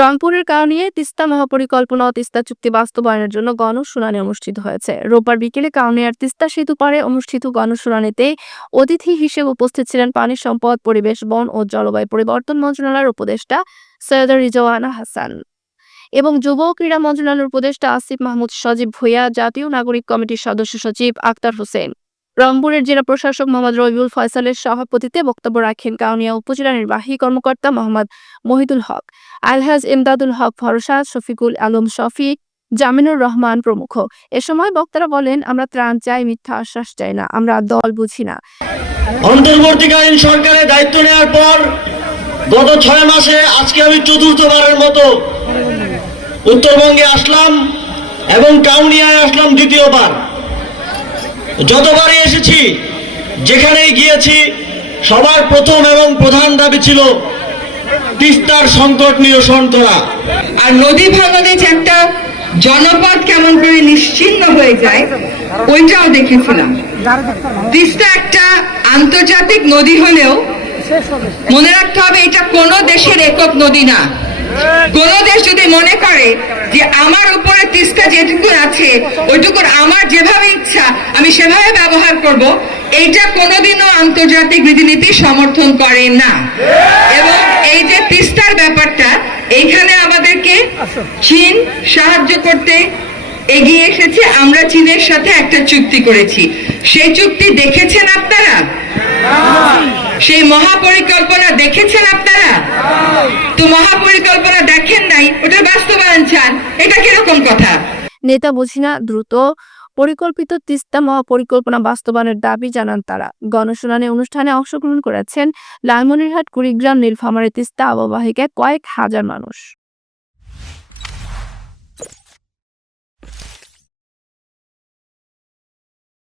রংপুরের কাউনিয়ায় তিস্তা মহাপরিকল্পনা ও তিস্তা চুক্তি বাস্তবায়নের জন্য গণশুনানি অনুষ্ঠিত হয়েছে। রোববার বিকেলে কাউনিয়ার তিস্তা সেতু পাড়ে অনুষ্ঠিত গণশুনানিতে অতিথি হিসেবে উপস্থিত ছিলেন পানি সম্পদ, পরিবেশ, বন ও জলবায়ু পরিবর্তন মন্ত্রণালয়ের উপদেষ্টা সৈয়দা রিজওয়ানা হাসান এবং যুব ও ক্রীড়া মন্ত্রণালয়ের উপদেষ্টা আসিফ মাহমুদ সজীব ভূঁইয়া, জাতীয় নাগরিক কমিটির সদস্য সচিব আক্তার হোসেন। রংপুরের জেলা প্রশাসক মোহাম্মদ রবিউল ফয়সালের সভাপতিত্বে বক্তব্য রাখেন কাউনিয়া উপজেলা নির্বাহী কর্মকর্তা মোহাম্মদ মহিদুল হক, আলহাজ ইমদাদুল হক ফরশাদ, শফিকুল আলম শফিক, জামিনুর রহমান প্রমুখ। এ সময় বক্তারা বলেন, আমরা ত্রাণ চাই, মিথ্যা আশ্বাস চাই না, আমরা দল বুঝি না। অন্তর্বর্তীকালীন সরকারের দায়িত্ব নেওয়ার পর গত 6 মাসে আজকে আমি চতুর্থবারের মতো উত্তরবঙ্গে আসলাম এবং কাউনিয়ায় আসলাম দ্বিতীয়বার। যতবারই এসেছি, যেখানেই গিয়েছি, সবার প্রথম এবং প্রধান দাবি ছিল তিস্তার সংকট নিরসন করা। আর নদী ভাঙনে যে একটা জনপদ কেমন করে নিশ্চিহ্ন হয়ে যায় ওইটাও দেখেছিলাম। তিস্তা একটা আন্তর্জাতিক নদী হলেও মনে রাখতে হবে এটা কোনো দেশের একক নদী না। কোন দেশ যদি মনে করে যে আমার উপরে তিস্তা যেটুকু আছে ওইটুকু আমার যেভাবে ইচ্ছা আমি সেভাবে ব্যবহার করব, এইটা কোনোদিনও আন্তর্জাতিক রীতিনীতি সমর্থন করে না। এবং এই যে তিস্তার ব্যাপারটা, এইখানে আমাদেরকে চীন সাহায্য করতে এগিয়ে এসেছে। আমরা চীনের সাথে একটা চুক্তি করেছি। সেই চুক্তি দেখেছেন আপনারা? সেই মহাপরিকল্পনা দেখেছেন আপনারা? তো মহাপরিকল্পনা দেখেন নাই, ওটার বাস্তবায়ন চান, এটা কিরকম কথা? নেতা বুঝি না, দ্রুত পরিকল্পিত তিস্তা মহাপরিকল্পনা বাস্তবায়নের দাবি জানান তারা। গণশুনানি অনুষ্ঠানে অংশগ্রহণ করেছেন লালমনিরহাট, কুড়িগ্রাম, নীলফামারী তিস্তা অববাহিকায় কয়েক হাজার মানুষ।